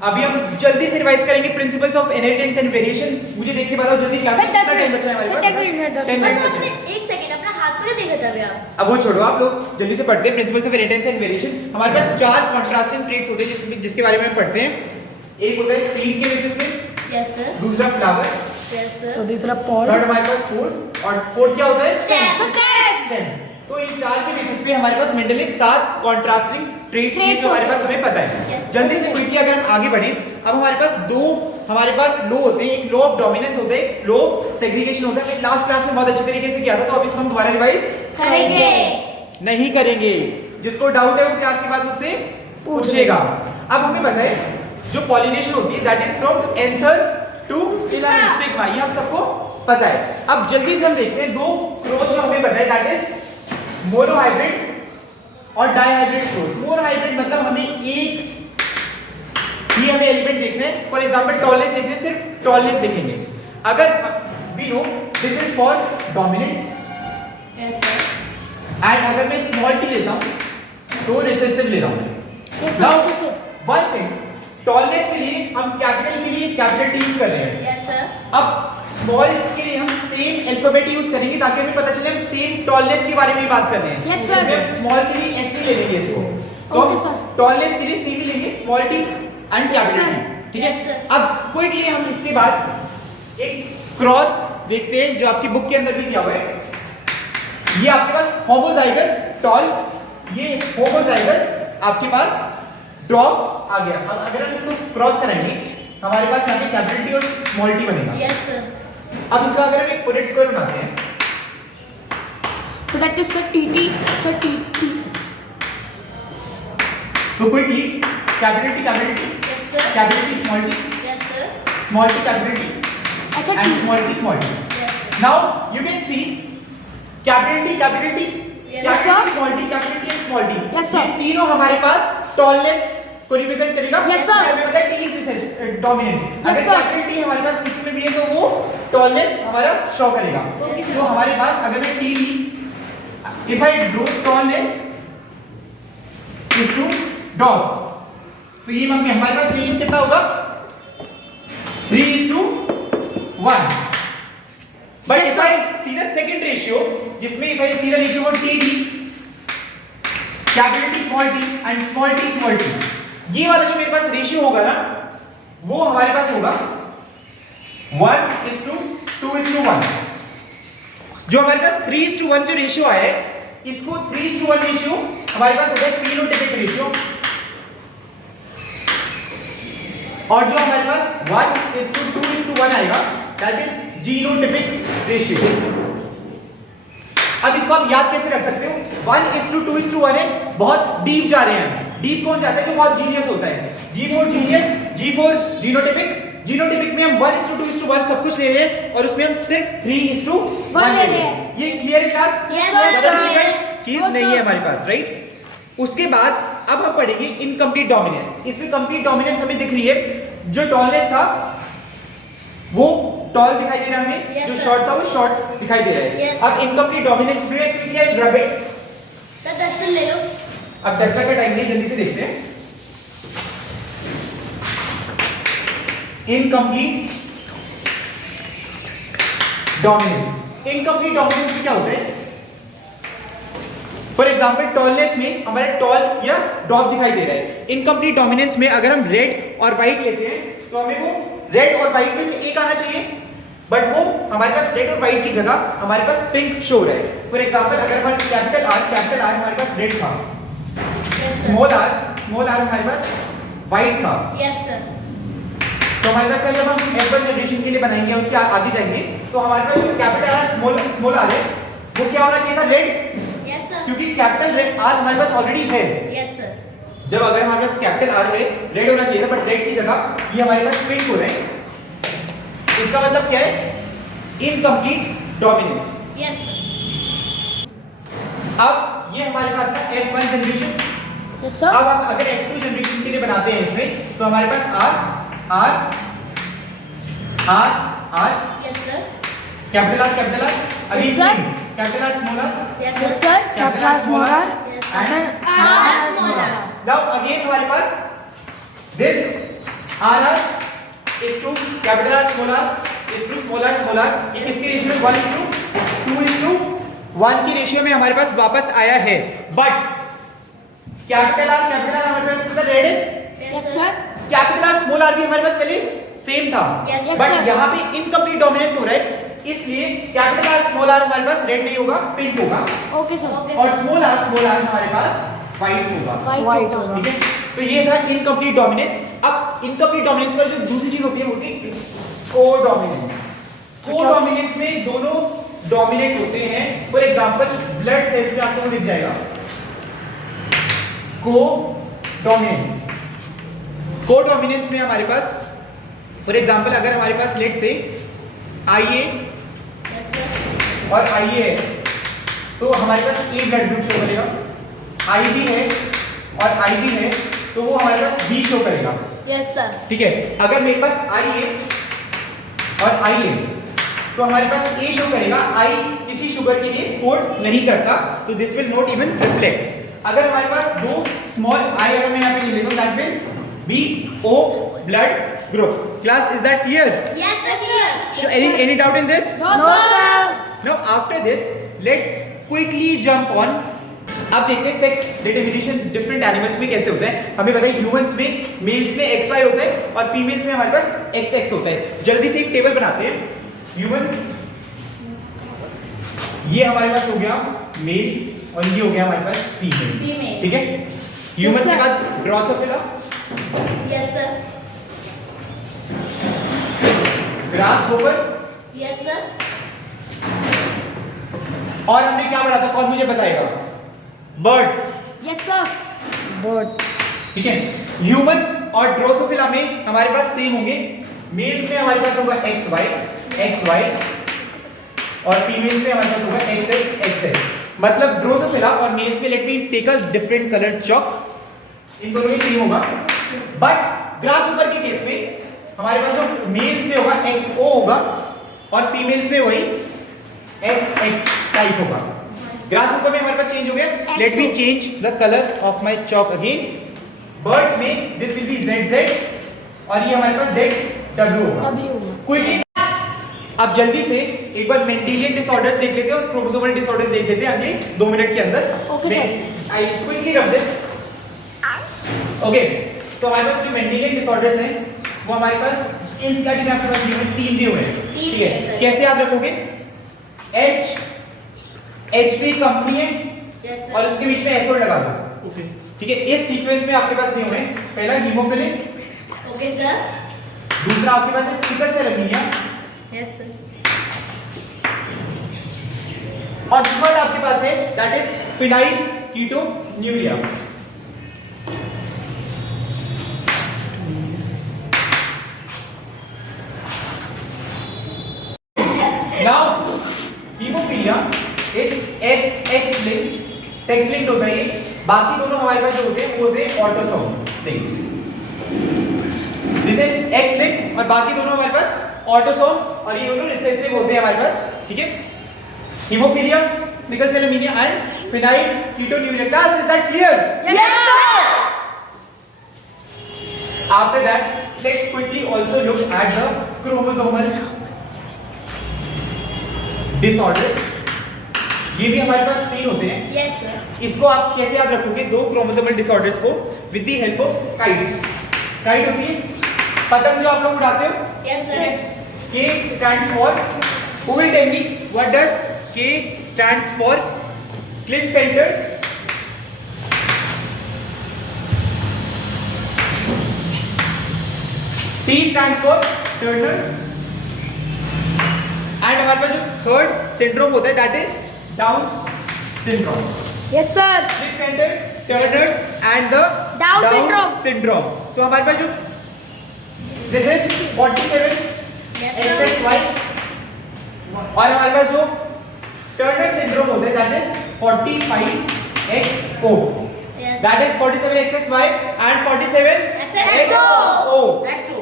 अभी हम जल्दी से रिवाइज करेंगे principles of inheritance and variation. मुझे देख के बताओ जल्दी क्लास में कितना टाइम बचा है हमारे पास? 10 मिनट बचे हैं। एक सेकंड अपना हाथ पे देख रहे थे आप। अब वो छोड़ो, आप लोग जल्दी से पढ़ते हैं principles of inheritance and variation. हमारे पास 4 कंट्रास्टिंग ट्रेट्स होते हैं जिसके बारे में पढ़ते हैं। एक होता है सीड के बेसिस पे, यस सर, दूसरा फ्लावर, यस सर, So तीसरा pod. थर्ड हमारे पास फूड और फोर्थ क्या होता है? स्टेम। स्टेम। तो इन 4 के बेसिस पे हमारे पास मेंडल ने 7 कंट्रास्टिंग ट्रेट्स दिए जो हमारे पास हमें पता है। Yes, जल्दी से sir. क्विकली अगर हम आगे बढ़ें, अब हमारे पास दो लॉ होते हैं, एक लॉ ऑफ डोमिनेंस होता है, एक लॉ ऑफ सेग्रीगेशन होता है। लास्ट क्लास में बहुत अच्छे तरीके से किया था, तो अब इसको हम दोबारा रिवाइज करेंगे। नहीं करेंगे। जिसको डाउट है वो क्लास के बाद मुझसे पूछेगा। अब हमें पता है जो पॉलिनेशन होती है that is from anther to stigma, ये हम सबको पता है। अब जल्दी से हम देखते हैं दो क्रॉस जो हमें पता है दैट इज मोनोहाइब्रिड और डाइहाइब्रिड क्रॉस। मोनोहाइब्रिड मतलब हमें एक ही हमें एलिमेंट देखना है। फॉर एग्जांपल टॉलनेस देखना है, सिर्फ टॉलनेस देखेंगे। अगर we know this is for dominant yes sir, and अगर मैं स्मॉल टी लेता हूं तो रिसेसिव ले रहा हूं। Yes, Now, sir, recessive. one thing, tallness के लिए हम कैपिटल के लिए कैपिटल टी यूज कर रहे हैं। यस सर, अब स्मॉल के लिए हम सेम अल्फाबेट यूज करेंगे ताकि हमें पता चले हम सेम टॉलनेस के बारे में ही बात कर रहे हैं। Yes, sir. स्मॉल के लिए एस टी ले लेंगे इसको, तो Okay, sir. टॉलनेस के लिए सी भी लेंगे, small T and capital sir. T. ठीक Yes, है। sir. अब क्विकली हम इसके बाद एक क्रॉस देखते हैं जो आपकी बुक के अंदर भी दिया हुआ है। ये आपके पास होमोजाइगस टॉल, ये होमोजाइगस आपके पास ड्रॉप आ गया। अब अगर हम इसको क्रॉस कराएंगे हमारे पास यहाँ पे कैपिटल टी और स्मॉल टी बनेगा। यस सर, अब इसका अगर हम एक पुनेट स्क्वायर बनाते हैं So that is sir TT. So TT. तो quickly capital T yes sir, capital T small T, yes sir, small T capital T अच्छा and T. Small T small T. Yes sir, now you can see capital T Yes, sir. Small T capital T and small T, Yes, sir. ये तीनों हमारे पास tallness को represent करेगा। Yes, sir. हमें पता है टी इज डोमिनेंट। Yes, अगर sir. कैपिटल टी हमारे पास किसी में भी है तो वो टॉलनेस हमारा शो करेगा। Okay, sir. तो हमारे पास अगर मैं टी ली, if I drew tallness is to dog, तो ये हमारे पास रेशियो कितना होगा? 3:1। But Yes, if sir. I see the second ratio, जिसमें if I see the ratio for TD, capital T small t and small t, ये वाला जो मेरे पास रेशियो होगा ना, वो हमारे पास होगा 1:2:1। जो हमारे पास 3:1 जो रेशियो आया है, इसको 3:1 रेशियो हमारे पास होगा फिनोटाइपिक रेशियो, और जो हमारे पास 1:2:1 आएगा दैट इज जीनोटाइपिक रेशियो। अब इसको आप याद कैसे रख सकते हो? 1:2:1 है, बहुत डीप जा रहे हैं। डीप कौन जाता है? जो बहुत जीनियस होता है। G for genius, G for genotypic. Genotypic में हम 1:2:1 सब कुछ ले रहे हैं और उसमें हम सिर्फ 3:1 ले रहे हैं। ये क्लियर है क्लास? Yes, ज्यादा sir. डिफिकल्ट चीज Yes, नहीं sir. है हमारे पास, राइट? उसके बाद अब हम पढ़ेंगे इनकम्प्लीट डोमिनेंस। इसमें कंप्लीट डोमिनेंस हमें दिख रही है, जो टॉलनेस था वो टॉल दिखाई दे रहा है हमें, Yes, जो sir. शॉर्ट था वो शॉर्ट दिखाई दे रहा है। Yes, अब इनकम्प्लीट डोमिनेंस में क्या है? रबिट। सर डस्टर ले लो। अब डस्टर का टाइम नहीं, जल्दी से देखते हैं। Incomplete dominance. इनकम्प्लीट डोमिनेंस में क्या होता है? फॉर एग्जाम्पल टॉलनेस में हमारा टॉल या डॉप दिखाई दे रहा है। इनकम्प्लीट डोमिनेंस में अगर हम रेड और व्हाइट लेते हैं तो हमें वो रेड और व्हाइट में से एक आना चाहिए, बट वो हमारे पास रेड और व्हाइट की जगह हमारे पास पिंक शो रहा है। फॉर एग्जाम्पल अगर हमारे कैपिटल आर हमारे पास रेड था, यस सर, स्मॉल आर हमारे पास व्हाइट था, यस सर, तो हमारे पास जब हम F1 जनरेशन के लिए बनाएंगे उसके आगे जाएंगे तो हमारे पास जो कैपिटल आर स्मॉल आर है वो क्या होना चाहिए था? रेड, यस सर, क्योंकि कैपिटल रेड आर हमारे पास ऑलरेडी है। यस सर, जब अगर हमारे पास कैपिटल आर है, रेड होना चाहिए था, बट रेड की जगह ये हमारे पास पिंक हो रहे हैं। इसका मतलब क्या है? Incomplete dominance. यस सर, अब ये हमारे पास था F1 जनरेशन। Yes sir. अब हम अगर F2 जनरेशन के लिए बनाते हैं इसमें तो हमारे पास R yes sir, capital R again Yes, sir. Capital R small R. Yes Yes sir, sir. Capital small r. Yes, Sir. R Small small r. r. Now again हमारे पास this RR is to capital R small r is to small r small r, ये किसकी ratio में 1:2:1 की ratio में हमारे पास वापस आया है। बट कैपिटल R हमारे पास कितना रेड है? Yes, sir. Capital R small r भी हमारे पास पहले सेम था, Yes, बट sir. यहाँ पे इनकम्प्लीट डोमिनेंस हो रहा है, इसलिए कैपिटल R स्मॉल r हमारे पास रेड नहीं होगा, पिंक होगा, Okay, sir. और स्मॉल r हमारे पास व्हाइट होगा। White होगा। ठीक है, तो ये था इनकम्प्लीट डोमिनेंस। अब इनकम्प्लीट डोमिनेंस का जो दूसरी चीज होती है वो होती है कोडोमिनेंस। कोडोमिनेंस में दोनों डोमिनेट होते हैं। फॉर एग्जांपल ब्लड सेल्स में आपको दिख जाएगा कोडोमिनेंस। कोडोमिनेंस में हमारे पास फॉर एग्जांपल अगर हमारे पास लेट से IA Yes, sir. और IA है तो हमारे पास A ब्लड ग्रुप शो करेगा, IB है और IB है तो वो हमारे पास B शो करेगा। Yes, sir. ठीक है, अगर मेरे पास I है और I है तो हमारे पास A शो करेगा, I किसी शुगर के लिए कोड नहीं करता, तो this will not even reflect. अगर हमारे पास दो स्मॉल I अगर मैं यहाँ पे ले लेता हूँ, that will be O blood group. Class, is that clear? Yes, sir. Any doubt in this? No, sir. Now after this, let's quickly jump on। अब देखते हैं सेक्स डिटरमिनेशन डिफरेंट एनिमल्स में कैसे होता है। हमें पता है ह्यूमंस में मेल्स में XY होता है और फीमेल्स में हमारे पास XX होता है। जल्दी से एक टेबल बनाते हैं। ह्यूमन, ये हमारे पास हो गया मेल और ये हो गया हमारे पास फीमेल। Female. ठीक है, ह्यूमन sir. के बाद Drosophila, Yes, sir. Grasshopper, Yes, sir. और हमने क्या पढ़ा था, कौन मुझे बताएगा? बर्ड्स। Yes, sir. Birds. ठीक है, ह्यूमन और ड्रोसोफिला में हमारे पास सेम होंगे। मेल्स में हमारे पास होगा XY और फीमेल्स में हमारे पास होगा XX। मतलब ड्रोसोफिला और मेल्स में let me take a different colour chalk, इन दोनों में सेम होगा। बट ग्रासहोपर के केस में हमारे पास जो मेल्स में होगा XO होगा और फीमेल्स में वही XX टाइप होगा। ग्रासहोपर में हमारे पास चेंज हो गया। Let me change the colour of my chalk again. Birds में दिस विल बी ZZ और ये हमारे पास ZW होगा। W होगा। क्विकली अब जल्दी से एक बार मेंडेलियन डिसऑर्डर्स देख लेते हैं और क्रोमोसोमल डिसऑर्डर्स देख लेते हैं अगले 2 मिनट के अंदर। Okay, sir. I quickly rub this. Okay, तो हमारे पास जो मेंडेलियन डिसऑर्डर्स हैं वो हमारे पास एनसीईआरटी में आपके पास दिए हुए 3 दिए हुए हैं। तीन ठीक है, है, सर। कैसे याद रखोगे? HP कंपनी है Yes, sir. और उसके बीच में SO लगा दो। ठीक है, इस सीक्वेंस में आपके पास दिए हुए हैं। पहला हीमोफिलिन, Okay, sir. दूसरा आपके पास है sickle cell anaemia Yes, sir. और थर्ड आपके पास है that is phenylketonuria. Now haemophilia is SX link, sex linked होता है ये। बाकी दोनों हमारे पास जो होते हैं वो होते हैं autosome link. This is X link और बाकी दोनों हमारे पास ऑटोसोम और ये दोनों रिसेसिव होते हैं हमारे पास। ठीक है, haemophilia, sickle cell anaemia and phenylketonuria. Class, is that clear? Yes, sir. After that, let's quickly also look at the chromosomal disorders. ये भी हमारे पास 3 होते हैं। Yes, sir. इसको आप कैसे याद रखोगे? 2 क्रोमोसोमल डिसऑर्डर्स को with the help of kite. Kite होती है पतंग जो आप लोग उड़ाते हो। Yes, sir. K stands for, who will tell me what does K stands for? Klinefelters. T stands for Turners. And हमारे पास जो थर्ड सिंड्रोम होता है that is down syndrome. Yes, sir. Klinefelters, Turners and the Down syndrome. syndrome. तो हमारे पास जो this is 47 Yes, sir. XXY और हमारे पास जो टर्नर सिंड्रोम होता है that is 45XO। Yes. That is 47XXY and 47XO. XO. XO.